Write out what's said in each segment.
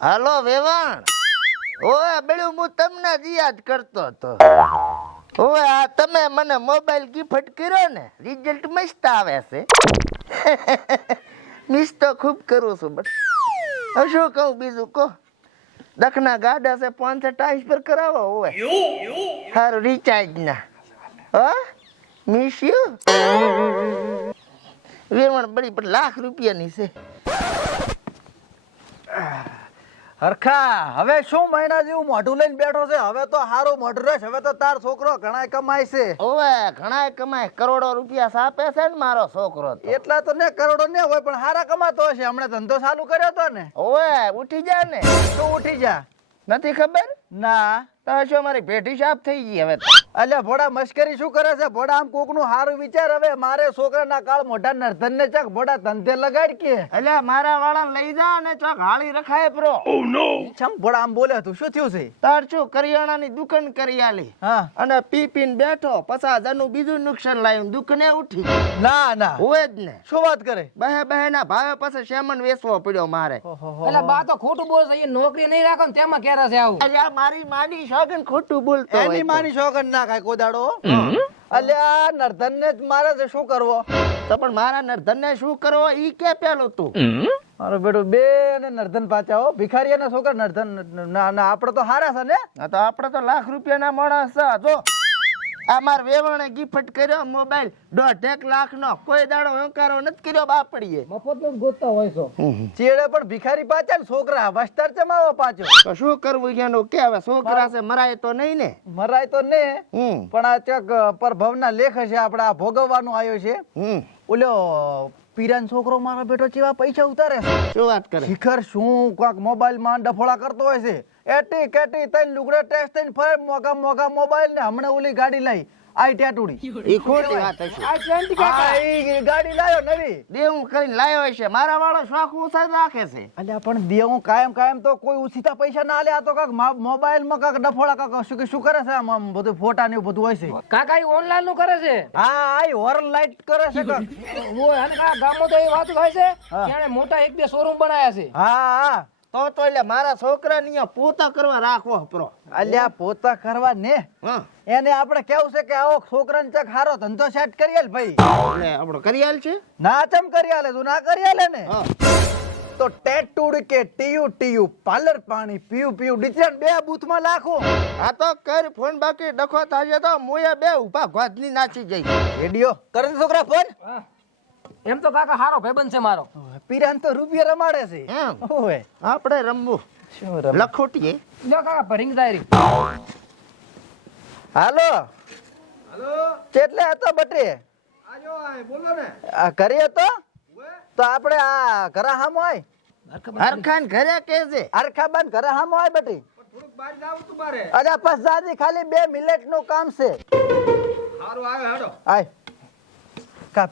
હાલો વેવાણ, ઓય બેડું હું તમને જ યાદ કરતો હતો. ઓય આ તમે મને મોબાઈલ ગિફ્ટ કર્યો ને, રિઝલ્ટ મસ્ત આવે છે. મિસ તો ખૂબ કરું છું, બસ હવે શું કહું બીજું કહો. દખના ગાડા છે 528 પર કરાવો હોય સારું રિચાર્જ ના. હા મિસ યુ વેવાણ બળી પણ ₹1,00,000 છે. હરખા હવે શું મહિના જેવું મોઢું લઈને બેઠો છે? હવે તો હારું મોઢું રહેશે. હવે તો તાર છોકરો ઘણા કમાય છે. ઓવે ઘણા કમાય, કરોડો રૂપિયા સાપે છે ને મારો છોકરો તો. એટલા તો ને કરોડો ને હોય પણ હારા કમાતો હશે. હમણાં ધંધો ચાલુ કર્યો તો ને. ઓવે ઉઠી જા ને. તું ઉઠી જા. નથી ખબર? ના તો શું મારી પેટી સાફ થઈ ગઈ હવે તો. અલ્યા ભોડા મસ્કરી શું કરે છે? ભોડા આમ કોક નું હારું વિચાર. હવે મારે છોકરાના કાળ મોઢા નર્ધન ને ચક ભોડા ધંધે લગાડ કે. એટલે મારા વાળા લઈ જા ને ચોક હાળી રખાય પ્રો. છમ ભોડા આમ બોલે તું શું થયું છે? તાર શું કરિયાણાની દુકાન કરી આલી હા અને પી પીને બેઠો 50,000 નું બીજું નુકસાન લાવ્યું, દુકાને ઉઠી. ના ના હોય જ ને. શું વાત કરે? બહે ના ભાવે પછી શેમન વેચવો પડ્યો મારે. એટલે બા તો ખોટું બોલે છે. એ નોકરી નહીં રાખો ને તેમાં ક્યારે છે આવું? અલ્યા મારી માની સોગન ખોટું બોલતો હોય એની તો. માની શોગન ના ખાય કોદાડો. અલ્યા નર્ધન ને જ મારે છે, શું કરવો? તો પણ મારા નર્ધન ને શું કરવો ઈ કે પેલું તું. મારો બેટો બે ને નર્ધન પાછા હો. ભિખારીયા ના છોકરા નર્ધન ના ના આપડે તો હારા છે ને. આ તો આપડે તો ₹1,00,000 ના માણસ છે. જો આ માર વેવાણે ગિફ્ટ કર્યો મોબાઈલ 1.5 લાખ નો. કોઈ દાડો હંકારો નથી કર્યો બાપડીએ. મફત નું ગોતતા હોય છો. ચેડે પણ ભિખારી પાછા ને છોકરા વસ્તાર ચમાવો પાછો. તો શું કરવું એનું કે હવે છોકરા છે મરાય તો નહીં ને. મરાય તો ને હમ પણ આ ચક પરભવના લેખ છે આપણે આ ભોગવવાનું આવ્યો છે. ઓલો પીરાન છોકરો મારો બેટો કેવા પૈસા ઉતારે છે. શું વાત કરે? શિખર શું કાક મોબાઈલ માં ડફોળા કરતો હોય છે. એટી કેટી તઈને લુગડે ટેસ્ટ થઈને ફરે મોગા મોગા મોબાઈલ ને હમણે ઓલી ગાડી લઈ આઈ ટેટુડી. ઈ ખોટી વાત હશે. આ ટ્રેન્ડ કે આ ઈ ગાડી લાયો નવી. દેવું કરીને લાવ્યો છે. મારા વાળો શોખ ઉછાળ રાખે છે. અલ્યા પણ દેવું કાયમ તો કોઈ ઉછીતા પૈસા ના લે. આ તો કાક મોબાઈલ માં કાક ડફોળા કાક શું કરે છે? આમ બધું ફોટા ને બધું હોય છે. કાકા ઈ ઓનલાઈન નું કરે છે. હા આઈ હોર્ન લાઈટ કરે છે કાક. ઓય અને કાકા ગામમાં તો એ વાત થાય છે કે એને મોટા 1-2 શોરૂમ બનાયા છે. હા તો એટલે મારા છોકરા ને પોતા કરવા રાખવો પ્રો. અલ્યા પોતા કરવા ને હા એને આપણે કેવું છે કે આવો છોકરાને ચક હારો ધંધો સેટ કરી આલ ભાઈ. એટલે આપણો કરિયાલ છે. ના ચમ કરી આલે તું ના કરી આલે ને હા તો ટેટુડ કે ટીયુ પાર્લર પાણી પીયું ડિચન બે બૂથ માં લાખો. આ તો કર ફોન બાકી ડખો થાય તો મોયા બે ઉભા ગોદની નાચી જઈ. રેડિયો કરે છે છોકરા ફોન. એમ તો કાકા હારો ભાઈબંધ છે મારો. પીરાન તો રૂપિયા રમાડે છે. એમ ઓય આપણે રમવું શું રમ લખોટીએ. લ્યો કાકા ભરિંગ દાયરી. હાલો કેટલે હતો બટે? બોલો ને. આ ઘરે હતો તો આપણે આ ઘરા હામો આય. હરખાન ઘરે કે છે. અરખાબાન ઘરે હામો આય બટી. થોડુંક બહાર જાવ તું મારે. અજા પસ જાજી ખાલી 2 મિનિટ નું કામ છે. સારું આવે હેડો. આય કાપ.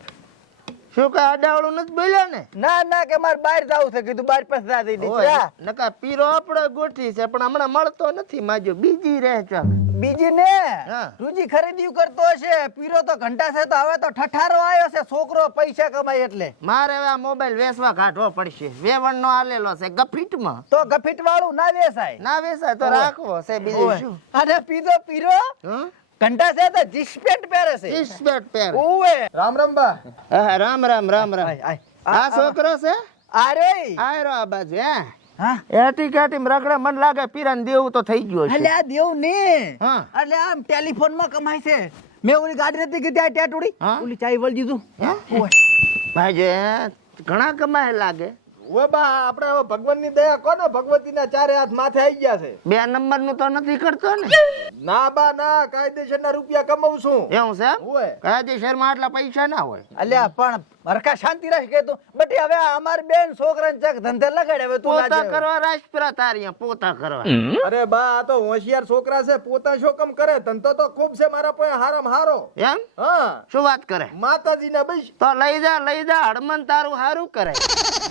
શું કઈ આડાવળું નથી બોલ્યા ને? ના ના કે મારે બહાર જાવું છે કીધું બહાર પસ જાજી દીધા. નકા પીરો આપણો ગોઠી છે પણ હમણાં મળતો નથી. માજો બીજી રહે છે. બીજી ને હા. રૂજી ખરીદી કરતો હશે. પીરો તો ઘંટા છે તો હવે તો ઠઠારો આવ્યો છે. છોકરો પૈસા કમાય એટલે મારે હવે આ મોબાઈલ વેચવા કાઢવો પડશે. વેવણ નો આલેલો છે ગફીટમાં. તો ગફીટ વાળું ના વેસાય. ના વેચાય તો રાખવો છે બીજું શું. અને પીધો પીરો હં? ઘંટા છે તો જીસપેન્ટ પહેરે છે. ટી-શર્ટ પહેર. ઓવે રામ રામ બા. હા, રામ રામ રામ રામ. આય આય આ છોકરો છે અરે આયરો આ બાજુ. હે હા એટી કેટી રગડે મન લાગે પીરાન દેવું તો થઈ ગયો છે. એટલે આ દેવ ને હા. એટલે આમ ટેલિફોન માં કમાય છે. મેં ઓલી ગાડી નથી કીધી આ ટેટુડી હા. ઓલી ચાઈ વળ દીધું. હે? ઓય ભાઈ જે ઘણા કમાય લાગે. ઓય બા આપણે હવે ભગવાનની દયા કોને ભગવતીના ચારે હાથ માથે આવી ગયા છે. 2 નંબર નું તો નથી કરતો ને? ના બા ના કાયદેસરના રૂપિયા કમાવું છું. એવું છે એમ? ઓય કાયદેસર માં આટલા પૈસા ના હોય. અલ્યા પણ હરખા શાંતિ રાખ કે તું બટી. હવે અમારી બેન છોકરાને ચક ધંધે લગાડે. હવે તું પોતા લાજે. કરવા રાજપરા તારી પોતા કરવા. અરે બા આ તો હોશિયાર છોકરા છે. પોતા શું કામ કરે? ધંધો તો ખૂબ છે મારા પાસે હારામ હારો. એમ હા શું વાત કરે? માતાજીના બસ તો લઈ જા હડમન તારું હારું કરે.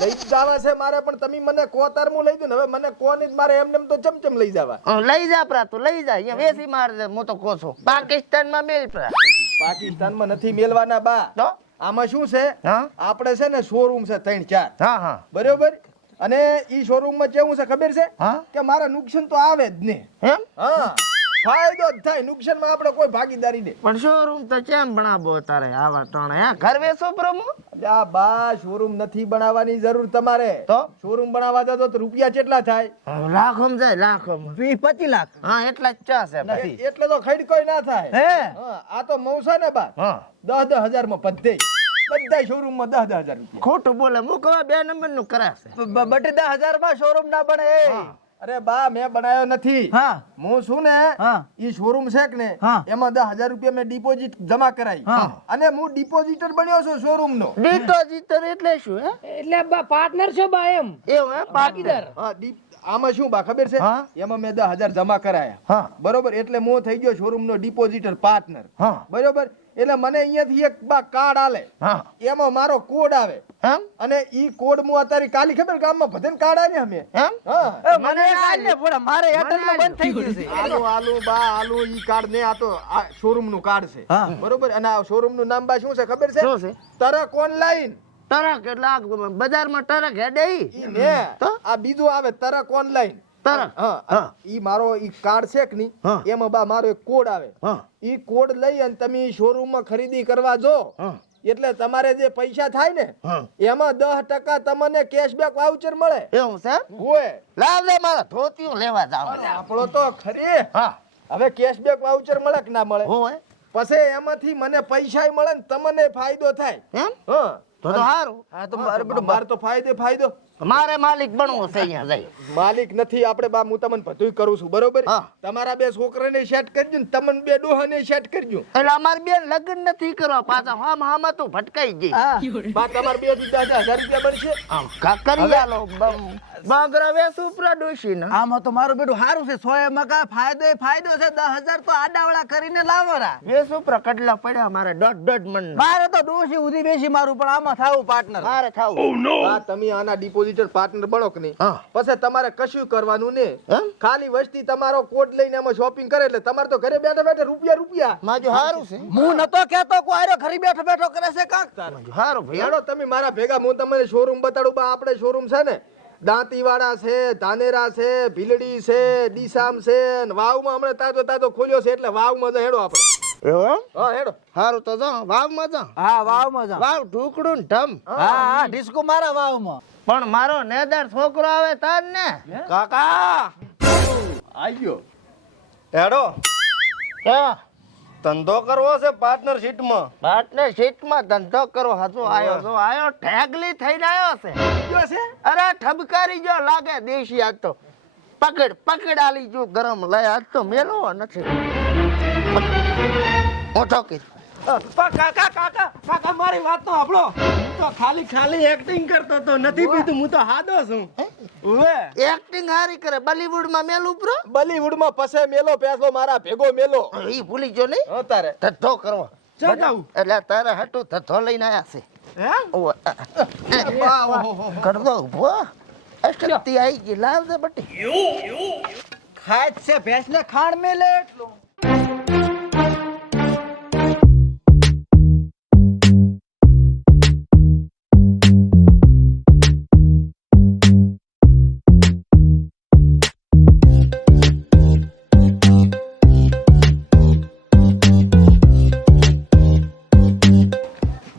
લઈ જવા છે મારે પણ તમે મને કો તારમું લઈ દો ને. હવે મને કોની જ મારે એમને તો ચમચમ લઈ જવા. લઈ જા પ્રા તું લઈ જા. અહીંયા વેસી માર દે. હું તો કહું છું પાકિસ્તાન માં મેલ પ્રા. પાકિસ્તાનમાં નથી મેલવાના બા. તો આમાં શું છે હા આપણે છે ને શોરૂમ છે 3-4 હા હા બરોબર અને ઈ શોરૂમ માં કેવું છે ખબર છે હા કે મારા નુકસાન તો આવે જ ને એમ હા ફાયદો જ થાય નુકસાન માં આપણે કોઈ ભાગીદારી નહીં પણ શોરૂમ તો કેમ બનાવો તારે આવા ટાણે હે ઘર વેચો પ્રમો આ બા શોરૂમ નથી બનાવવાની જરૂર તમારે તો શોરૂમ બનાવવા જતો તો રૂપિયા કેટલા થાય લાખોમાં જાય લાખોમાં 20-25 લાખ હા એટલા જ ચા છે નથી. એટલે તો ખરીદ કોઈ ના થાય હે હા, આ તો મૌસા ને બા હા 10,000 માં બધા શોરૂમ માં 10,000 રૂપિયા ખોટું બોલે મૂકવા 2 નંબર નું કરાશે 10,000 માં શોરૂમ ના બને એ. અરે બા મેં બનાવ્યો નથી હા હું છું ને હા. ઈ શોરૂમ છે કે ને હા. એમાં 10,000 રૂપિયા મેં ડિપોઝિટ જમા કરાવી હા. અને હું ડિપોઝિટર બન્યો છું શોરૂમ નો ડિપોઝિટર એટલે શું હે એટલે પાર્ટનર છો બા એમ એવું હે ભાગીદાર હા આમાં શું બા ખબર છે હા. એમાં મેં 10,000 જમા કરાયા હા બરોબર એટલે હું થઈ ગયો શોરૂમ નો ડિપોઝિટર પાર્ટનર હા બરોબર એટલે મને અહીંયાથી એક બા કાર્ડ આલે હા એમાં મારો કોડ આવે એમ અને ઈ કોડ હું અત્યારે કાલી ખબર ગામમાં બધાને કાર્ડ આલે અમે એમ હા એ મને કાલ ને પોડા મારે એરટેલ નું બંધ થઈ ગયું છે આલુ આલુ બા આલુ ઈ કાર્ડ ને આ તો શોરૂમ નું કાર્ડ છે હા. બરોબર અને આ શોરૂમ નું નામ બા શું છે ખબર છે શું છે તરક ઓનલાઈન ટરક એટલે આ બજારમાં ટરક હેડે ઈ ને તો? આ બીજું આવે તરક ઓનલાઈન ટરક હા હા. ઈ મારો ઈ કાર્ડ છે કે નહીં હા. એમાં બા મારો એક કોડ આવે હા ઈ કોડ લઈ અને તમે શોરૂમ માં ખરીદી કરવા જો હા એટલે તમારે જે પૈસા થાય ને હા એમાં 10% તમને કેશબેક વાઉચર મળે એવું છે હોય લાવ દે મારા ધોતિયું લેવા જાવ આપણો તો ખરી હા હવે કેશબેક વાઉચર મળે કે ના મળે હોય પછી એમાંથી મને પૈસા મળે ને તમને ફાયદો થાય એમ હા તો સારું હા તો મારે બેટો મારે તો ફાયદો મારે માલિક બનવું છે અહીંયા જઈ માલિક નથી આપણે બા હું તમને બધુંય કરું છું બરોબર હા. તમારા બે છોકરાને સેટ કરજો ને તમને બે ડોહાને સેટ કરજો એટલે અમારે બેન લગ્ન નથી કરવા પાછા હામાં તું ભટકાઈ ગઈ હા બા તમારે બે થી 10,000 રૂપિયા બનશે આમ કરી આલો બાગરા વેસુ ઉપરા ડોશી ને આમાં તો મારું બેટું સારું છે 100 માં કા ફાયદો એ ફાયદો છે 10,000 તો આડાવડા કરીને લાવોરા વેસુ ઉપરા કટલા પડ્યા મારે દોઢ મણ મારે તો ડોશી ઉધી બેસી મારું પણ આમાં થાવું પાર્ટનર મારે થાવું હા તમે આના ડિપોઝિટર પાર્ટનર બનો કે નહીં હા. પછી તમારે કશું કરવાનું ને એમ ખાલી વસ્તી તમારો કોડ લઈને એમાં શોપિંગ કરે એટલે તમારે તો ઘરે બેઠા બેઠા રૂપિયા માજો હારું છે હું નતો કેતો કોઈ આર્યો ખરી બેઠો બેઠો કરે છે કાક હારું ભાઈ હેડો તમે મારા ભેગા હું તમને શોરૂમ બતાડું બા આપણે શોરૂમ છે ને દાંતીવાડા છે ધાનેરા છે ભીલડી છે ડીસામ છે ને વાવમાં હમણાં તાજો ખોલ્યો છે એટલે વાવમાં હેડો આપણે એવું હા હેડો હારું તો જાઓ વાવમાં જાઓ હા વાવમાં જા વાવ ઢુકડું ને ઢમ હા હા ડિસ્કો મારા વાવમાં પણ મારો નેદાર છોકરો આવે તાર ને કાકા આયો હેડો ક્યાં ધંધો કરવો છે પાર્ટનરશિપમાં પાર્ટનરશિપમાં ધંધો કરો હજુ આયો ઠેગલી થઈને આવ્યો છે કયો છે અરે ઠબકારી જો લાગે દેશી આજ તો પકડ આલી જો ગરમ લઈ આજ તો મેલો નથી ઓછો કીધું કાકા મારી વાત તો સાંભળો હું તો ખાલી એક્ટિંગ કરતો તો નથી પીધું હું તો હાદો છું ઓવે એક્ટિંગ હારી કરે બોલીવુડ માં મેલું પ્રો બોલીવુડ માં પસે મેલો પેસો મારા ભેગો મેલો ઈ ભૂલી જો નહીં હા તારે ધંધો કરવો ચગાવું એટલે તારે હટું ધંધો લઈને આયા છે હે ઓવે. કરદો ઉભો અષ્ટપતિ આવી ગઈ લાવ દે બટી ખાય છે ભેંસને ખાણ મેલે એટલું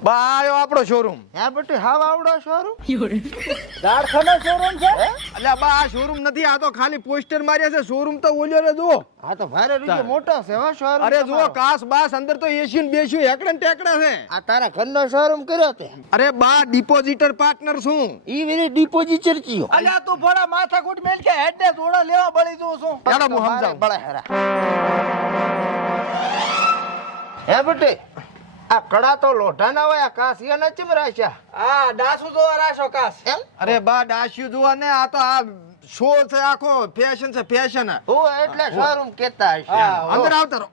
બા આયો આપણો શોરૂમ હે બટી હાવ આવડો શોરૂમ દાડખાનો શોરૂમ છે અલ્યા બા આ શોરૂમ નથી આ તો ખાલી પોસ્ટર માર્યા છે શોરૂમ તો ઓલ્યો રે જુઓ હા તો ભારે રીતે મોટો છે હો શોરૂમ અરે જુઓ કાસ બાસ અંદર તો એસી ને બેસી હેકડે ને ટેકડે છે આ તારા ઘરનો શોરૂમ કર્યો તે અરે બા ડિપોઝિટર પાર્ટનર છું ઈ વેરી ડિપોઝિટર ચિયો અલ્યા તું ભોળા માથાકૂટ મેલ કે હેડ ને જોડા લેવા બળી જઉં છું હેડો હું સમજાવું બળા હેરા હે બટી આ કડા તો લોઢાના હોય આ કાસિયાના ચમ રાખ્યા હા ડાસુ જોવા રાશો કાસ એમ અરે બા ડાસ્યુ જુઓ ને આ તો આ શો છે આખો ફેશન છે ફેશન ઓ એટલે શોરૂમ કેતા હશે અંદર આવતા રહો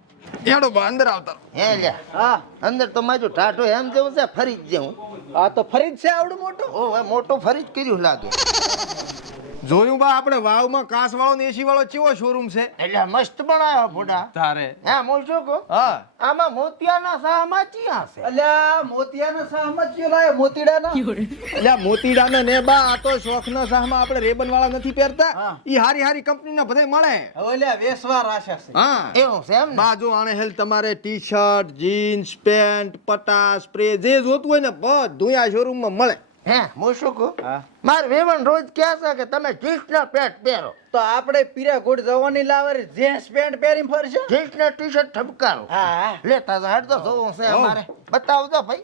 હેડો બા અંદર આવતા રહો હે લ્યા હા અંદર તો માજો ટાટો એમ જેવું છે ફરી જ જેવું આ તો ફરી જ છે આવડું મોટું ઓ મોટું ફરી જ કર્યું લાગે જોયું બા આપણે વાવમાં કાસ વાળો ને એસી વાળો કેવો શોરૂમ છે એટલે મસ્ત બનાવ્યો ફોટા. તારે હે હું શું કહું? હા આમાં મોતિયાના શાહમાં ચિયા છે? અલ્યા મોતિયાના શાહમાં ચિયો લાયો મોતીડાના એટલે મોતીડાના ને બા આ તો શોખના શાહમાં આપણે રેબન વાળા નથી પહેરતા હા. ઈ હારી હારી કંપનીના બધે મળે હવે લ્યા વેસવા રાશા છે હા એવું છે એમ ને? બાજુ આણે હેલ તમારે ટી શર્ટ જીન્સ પેન્ટ પટ્ટા સ્પ્રે જે જોતું હોય ને બધું આ શોરૂમમાં મળે હે હું શું કહું? હા માર વેવણ રોજ કહે છે કે તમે જીન્સના પેન્ટ પહેરો, તો આપણે પીરા ગોળ જવાની લાવરી જીન્સ પેન્ટ પહેરીને ફરશે જીન્સના ટી-શર્ટ ઠપકારો. હા લેતા જા હેડ તો જોવું છે અમારે. બતાવજો ભાઈ.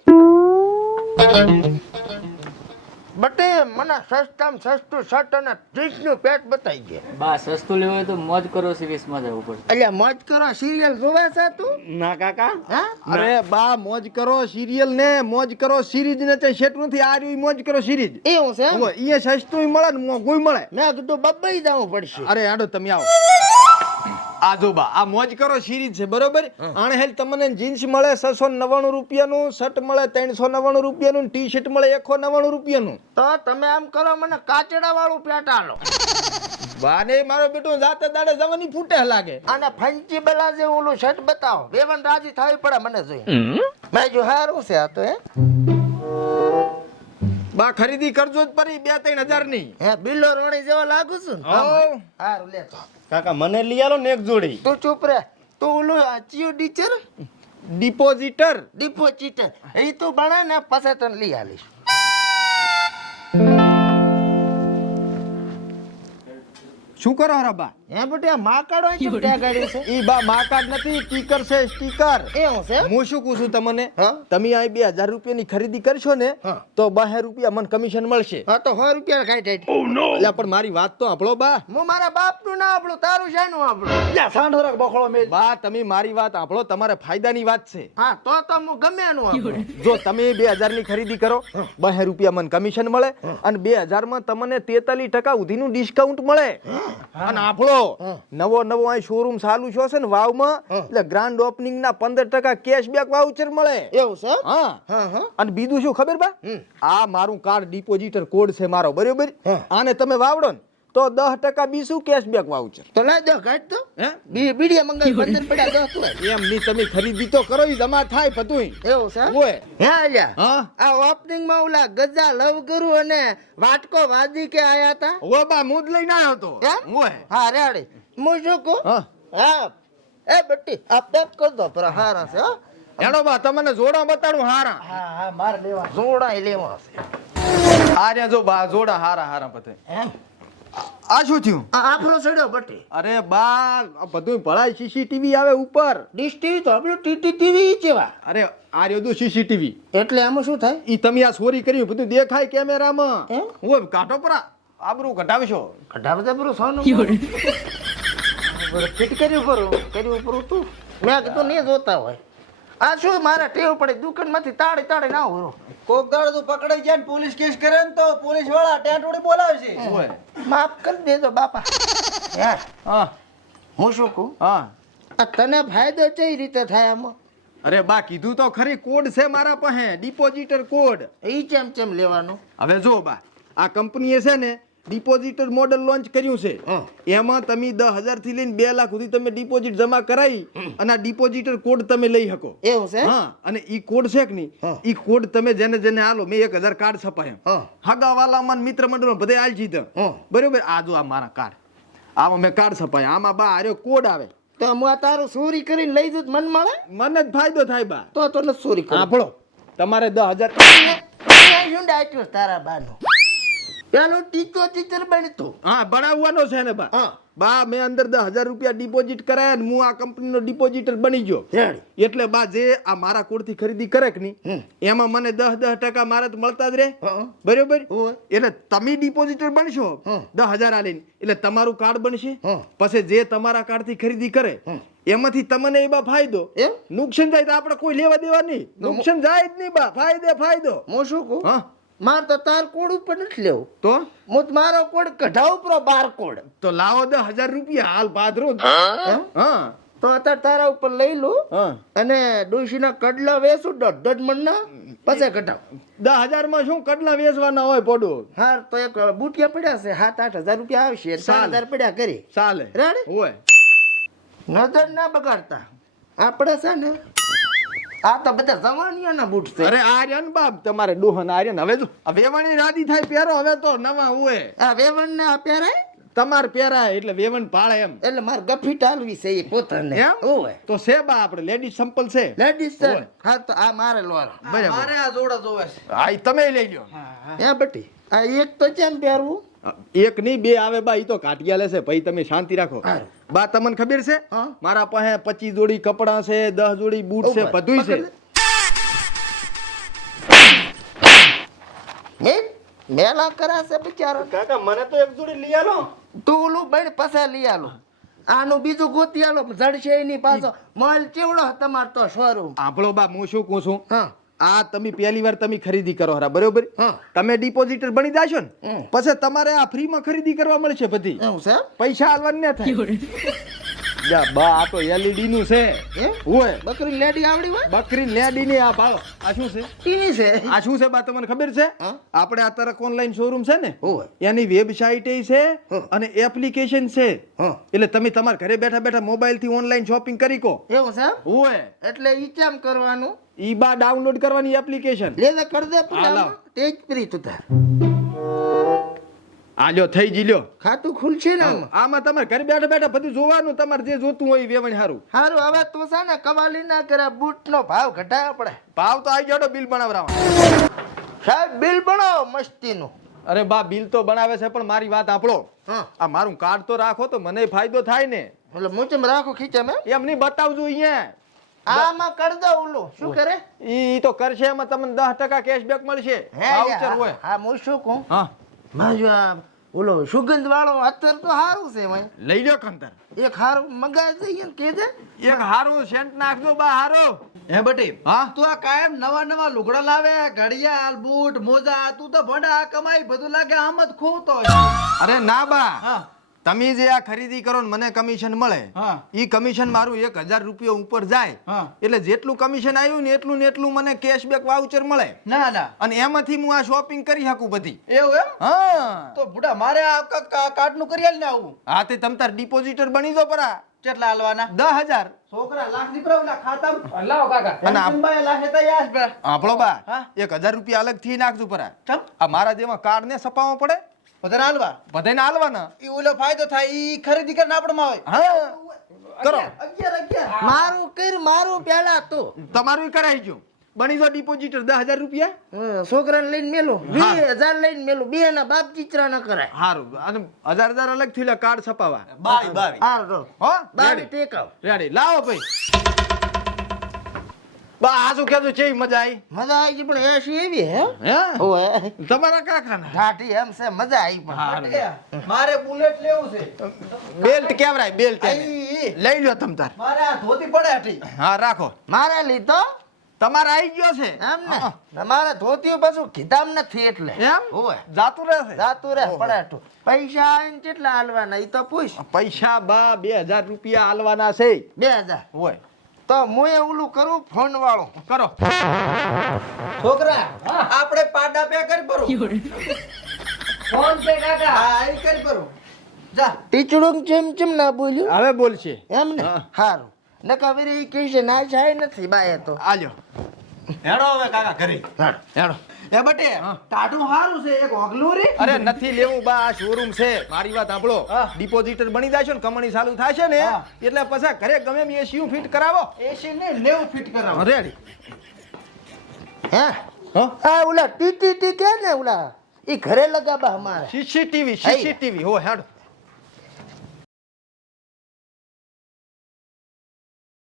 બટે મને સસ્તામાં સસ્તું શર્ટ અને જીન્સનું પેન્ટ બતાવી દે. બા સસ્તું લેવું હોય તો મોજ કરો સિરીઝમાં જવું પડે. અલ્યા મોજ કરો સિરિયલ જોવે છે તું? ના કાકા હા? અરે બા મોજ કરો સિરિયલ ને મોજ કરો સિરીઝ ને તે શેઠ નથી આ રહ્યું ઈ મોજ કરો સિરીઝ એવું છે એમ? અહીંયા સસ્તું મળે ને મોંઘું મળે મેં કીધું બબ્બઈ જવું પડશે. અરે આડો તમે આવો આ જો બા આ મોજ કરો સિરીઝ છે બરોબર આણે હેલ તમને જીન્સ મળે 699 રૂપિયાનું શર્ટ મળે 399 રૂપિયાનું ટી શર્ટ મળે 199 રૂપિયાનું તો તમે આમ કરો મને કાચડા વાળું પેન્ટ આલો બાને મારો બેટો જાતે દાડે જવાની ફૂટે લાગે અને ફંચી બલા જે ઓલું શર્ટ બતાવો. વેવણ રાજી થવી પડે મને જોઈ. મેં જો હારું છે આ તો હે. બા ખરીદી કરજો જ પરી 2-3 ની હે બિલ્લો રોણી જેવો લાગુ છું ને? હાવ. હારું લે તો. કાકા મને લઈ આલો ને એક જોડી તું ચૂપ રે. તું ઓલું ચિયો ટીચર ડિપોઝિટર ડિપોઝિટર એ તું ભણે ને પછી તને લઈ આલીશ. શું કરો હરાબા હે બટી આ માકાડો અહીં કેમ ત્યાં ગાડી છે? ઈ બા માકાર્ડ નથી સ્ટીકર છે સ્ટીકર એવું છે? હું શું કહું છું તમને હા? તમે આ 2000 રૂપિયાની ખરીદી કરશો ને હા. તો 12 રૂપિયા મને કમિશન મળશે હા તો 100 રૂપિયા કાઢી એટલે પણ મારી વાત તો સાંભળો બા હું મારા બાપનું ના આપણું તારું શાનું આપણું? લ્યા સાંઢોરા બખડો મેલ બા તમે મારી વાત સાંભળો તમારે ફાયદાની વાત છે હા તો હું ગમે એનું આપણું. જો તમે 2000 ની ખરીદી કરો 12 રૂપિયા મને કમિશન મળે અને 2000 માં તમને 43% સુધીનું ડિસ્કાઉન્ટ મળે અને આપણો નવો અહીં શોરૂમ ચાલુ થયો છે ને વાવમાં એટલે ગ્રાન્ડ ઓપનિંગ ના 15% કેશબેક વાઉચર મળે એવું છે? હા હા હા અને બીજું શું ખબર બા આ મારું કાર્ડ ડિપોઝિટર કોડ છે મારો બરોબર આને તમે વાવડો ને તો 10% બીજું કેશબેક વાઉચર તો લઈ દો કાઢ તો. હે બીડીયા મંગાવી 15 પડ્યા 10 તું. એમ ની તમે ખરીદી તો કરો ઈ જમા થાય બધુંય એવું છે? ઓય હે અલ્યા હા આ ઓપનિંગ માં ઓલા ગજા લવ ગુરુ અને વાટકો વાદી કે આયા હતા? ઓ બા મૂડ લઈને આવ્યો તો એમ? ઓય હા રેડી. હું શું કહું? હા હા એ બટ્ટી આ પેક કર દો પર હારા છે હો. હેડો બા તમને જોડા બતાડું હારા હા હા માર લેવા જોડાઈ લેવા છે. આ રહ્યા જો બા જોડા હારા હારા પતે એમ? આ શું થયું આ આફરો ચડ્યો બટ્ટી. અરે બા આ બધું ભળાય સીસીટીવી આવે ઉપર ડીશ ટીવી તો આપણું ટીવી જેવા. અરે આ રહ્યું સીસીટીવી એટલે આમાં શું થાય? ઈ તમે આ ચોરી કર્યું બધું દેખાય કેમેરામાં એમ? ઓય કાઢો પરા આબરૂ કઢાવશો કઢાવ દે બરો સોનું. બરો ફિટ કર્યું પર તું. મેં કીધું નહીં જોતા હોય. આ શું મારા ટેવ પડે દુકાનમાંથી તાળી ના હોય. કોક દાડો તું પકડાઈ જાય ને પોલીસ કેસ કરે ને તો પોલીસ વાળા ટેટોડી બોલાવે છે ઓય માફ કરી દેજો બાપા. હે હા હું શું કહું? હા આ તને ફાયદો કઈ રીતે થાય આમાં? અરે બા કીધું તો ખરી કોડ છે મારા પાસે ડિપોઝિટર કોડ એ ચેમ લેવાનું? હવે જો બા આ કંપનીએ છે ને ડિપોઝિટર મોડલ લોન્ચ કર્યું છે એમાં તમે 10,000 થી લઈને 2 લાખ સુધી તમે ડિપોઝિટ જમા કરાવી અને આ ડિપોઝિટર કોડ તમે લઈ શકો એવું છે? હા અને ઈ કોડ છે કે નહીં ઈ કોડ તમે જેને જેને આલો મેં 1000 કાર્ડ છપાયા હા. હગાવાલામાં મિત્ર મંડળમાં બધે આલ જીધા બરોબર આ જો આ મારા કાર્ડ આમાં મેં કાર્ડ છપાયા આમાં બા આર્યો કોડ આવે તો હું આ તારું ચોરી કરીને લઈ જઉં તો મન મળે? મને જ ફાયદો થાય બા તો તને ચોરી કરું. આપણો તમારે 10,000 તારા બાનું પેલું ટીચર બનતું. હા બનાવવાનો છે ને બા હા બા મેં અંદર 10,000 રૂપિયા ડિપોઝિટ કરાયા ને હું આ કંપનીનો ડિપોઝિટર બની ગયો રેડી. એટલે બા જે આ મારા કોડથી ખરીદી કરે કે નહીં એમાં મને 10% મારે તો મળતા જ રહે હા. બરોબર હોય. એટલે તમે ડિપોઝિટર બનશો હા. 10,000 આલીને એટલે તમારું કાર્ડ બનશે હા. પછી જે તમારા કાર્ડથી ખરીદી કરે એમાંથી તમને એ બા ફાયદો એમ? નુકસાન જાય તો આપણે કોઈ લેવા દેવા નહીં નુકસાન જાય જ નહીં બા ફાયદો હું શું કહું? હા માર તો તાર કોડ ઉપર નથી લેવું. તો હું તો મારો કોડ કઢાવ pro બાર કોડ. તો લાવો 10,000 રૂપિયા હાલ પાદરો એમ? હા તો અત્યારે તારા ઉપર લઈ લો હા અને ડોશીના કડલા વેચું 1.5 મણના પછી ઘટાવ 10,000 માં શું કડલા વેચવાના હોય પડું હા તો એક બુટિયા પડ્યા છે 7-8 હજાર રૂપિયા આવશે 4,000 પડ્યા કરી ચાલે રેડી હોય નજર ના બગાડતા આપણે છે ને આ તો બધા જવાનીઓના બૂટ છે અરે આર્યન બાપ તમારે ડોહન આર્યન હવે જો આ વેવણી રાજી થાય પહેરો હવે તો નવા હોય આ વેવણ ને આ પહેરાય તમારે પહેરાય એટલે વેવણ પાળે એમ એટલે મારે ગફી ટાલવી છે એ પોતાને એમ? ઓય તો છે બા આપણે લેડીઝ સંપલ છે લેડીઝ છે હા તો આ મારે લોર બરાબર મારે આ જોડા જોવે છે આ ઈ તમે લઈ લ્યો એ બટી આ એક તો કેમ પહેરવું એક નહીં બે આવે બા ઈ તો કાટિયા લેશે ભાઈ તમે શાંતિ રાખો હારું. બા તમને ખબર છે હા. મારા પાસે 25 જોડી કપડા છે 10 જોડી બૂટ છે ઉપર. બધુંય છે મેલા કરાશે બિચારો કાકા મને તો એક જોડી લઈ આલો તું ઓલું બળ પસા લઈ આલો આનું બીજું ગોતી આલો જડશે એની પાછો મોલ ચેવડો તમાર તો શોરૂમ આપણો બા હું શું કહું છું હા આ તમે પહેલી વાર તમે ખરીદી કરો હરા બરોબર હા. તમે ડિપોઝિટર બની જાશો ને હમ. પછી તમારે આ ફ્રીમાં ખરીદી કરવા મળશે બધી એવું છે પૈસા આલવાનું ના થાય જા બા આ તો LED નું છે એમ હોય બકરી લેડી આવડી હોય બકરી લેડી ની આ ભાવ આ શું છે ટીવી છે આ શું છે બા તમને ખબર છે હા. આપણે આ તરક ઓનલાઈન શોરૂમ છે ને હોય એની વેબસાઇટ છે હા. અને એપ્લિકેશન છે હા એટલે તમે તમારા ઘરે બેઠા બેઠા મોબાઈલ થી ઓનલાઈન શોપિંગ કરી કો એવું છે હોય એટલે ઈ કેમ કરવાનું ઈ બા ડાઉનલોડ કરવાની એપ્લિકેશન લે લે કર દે હા, લાવ. તેજ પ્રી તું તાર આ લ્યો થઈ જી લ્યો ખાતું ખુલશે ને આમાં આમાં તમારે ઘરે બેઠા બેઠા બધું જોવાનું તમારે જે જોતું હોય એ વેવણ સારું હારું હવે તું છે ને કવાલી ના કરે બૂટ નો ભાવ ઘટાડવો પડે ભાવ તો આવી ગયો બિલ બનાવરાવા સાહેબ બિલ બનાવો મસ્તીનું અરે બા બિલ તો બનાવે છે પણ મારી વાત આપણો હા આ મારું કાર્ડ તો રાખો તો મને ફાયદો થાય ને એટલે મૂચમ રાખો ખીચે મેં એમ નહીં બતાવજો અહીંયા આમાં કર દો ઓલું શું કરે ઈ તો કરશે એમાં તમને 10% કેશબેક મળશે વાઉચર હોય હા હું શું કહું હા માજો આ ઓલો સુગંધ વાળો અત્તર તો સારું છે ભાઈ લઈ લ્યો કંતર એક હારું મંગાવી દઈએ ને કે દે એક હારું સેન્ટ નાખજો બા હારો હે બટી હા તું આ કાયમ નવા નવા લુગડા લાવે ઘડિયાળ બૂટ મોજા તું તો ભંડા કમાઈ બધું લાગે આમ જ ખોતો અરે ના બા હા તમે જે આ ખરીદી કરો ને મને કમિશન મળે હા ઈ કમિશન મારું 1000 રૂપિયા ઉપર જાય હા એટલે જેટલું કમિશન આવ્યું ને એટલું મને કેશબેક વાઉચર મળે ના ના અને એમાંથી હું આ શોપિંગ કરી શકું બધી એવું એમ હા તો બુડા મારે આ કાર્ડ નું કરી ને આવું હા તે તમ તાર ડિપોઝિટર બની જો પરા કેટલા હાલવાના 10,000 છોકરા લાખ ની પ્રાવલા ખાતા લાવો કાકા અને આપ- બાય લાખે તો યાસ બે આપણો બા હા? 1000 રૂપિયા અલગ થી નાખજો પરા ચમ આ મારા જેવા કાર્ડ ને સપાવવો પડે વધારે હાલવા બધાને હાલવાના ઈ ઓલો ફાયદો થાય ઈ ખરીદી કરીને આપણમાં આવે હા કરો 11 મારું કર મારું પેલા તું તમારું કરાઈ ગયું બની જો ડિપોઝિટર 10,000 રૂપિયા છોકરાને લઈને મેલું 20,000 લઈને મેલું બે ના બાપ ચિત્રા ન કરાય હારું અને 1000 અલગ થી કાર્ડ છપાવા બાવી હારું હો બાવી ટેકાવ રેડી લાવો ભાઈ બા આ શું કહેજો છે મજા આવી મજા આવી ગઈ પણ એસી એવી હે હે ઓય તમારા કાકાના ઘાટી એમ છે મજા આવી પણ મારે બુલેટ લેવું છે બેલ્ટ કેવરાય બેલ્ટ ઈ લઈ લ્યો તમ તાર મારે આ ધોતી પડે હટી હા રાખો મારે લીધો તમારે આવી ગયો છે એમ ને મારે ધોતીઓ પાછું ખીધામ નથી એટલે એમ ઓય જાતું રહેશે જાતું રે પડાટું પૈસા આવીને કેટલા હાલવાના ઈ તો પૂછ પૈસા બા 2000 રૂપિયા હાલવાના છે 2000 હોય તો મુએ ઓલું કરું ફોન વાળો કરો છોકરા આપણે પાડા પે કરી પરો ફોન પે કાકા હા ઈ કરી પરો જા ટીચડું ચમ ના બોલ્યું હવે બોલશે એમ ને હા. હારું નકા વેરી ઈ કહેશે ના જાય નથી બાય તો આલ્યો હેડો હવે કાકા ઘરે હેડો એ બટે ટાટું હારું છે એક ઓગલું રે અરે નથી લેવું બા આ શોરૂમ છે મારી વાત સાંભળો હા. ડિપોઝિટર બની જાશો ને કમાણી ચાલુ થશે ને હા. એટલે પછી ઘરે ગમે એમ એસી ફિટ કરાવો એસી ને 90 ફીટ કરાવો રેડી હે હા આ ઓલા ટી કે ને ઓલા ઈ ઘરે લગાબા અમારે સીસીટીવી હો હેડ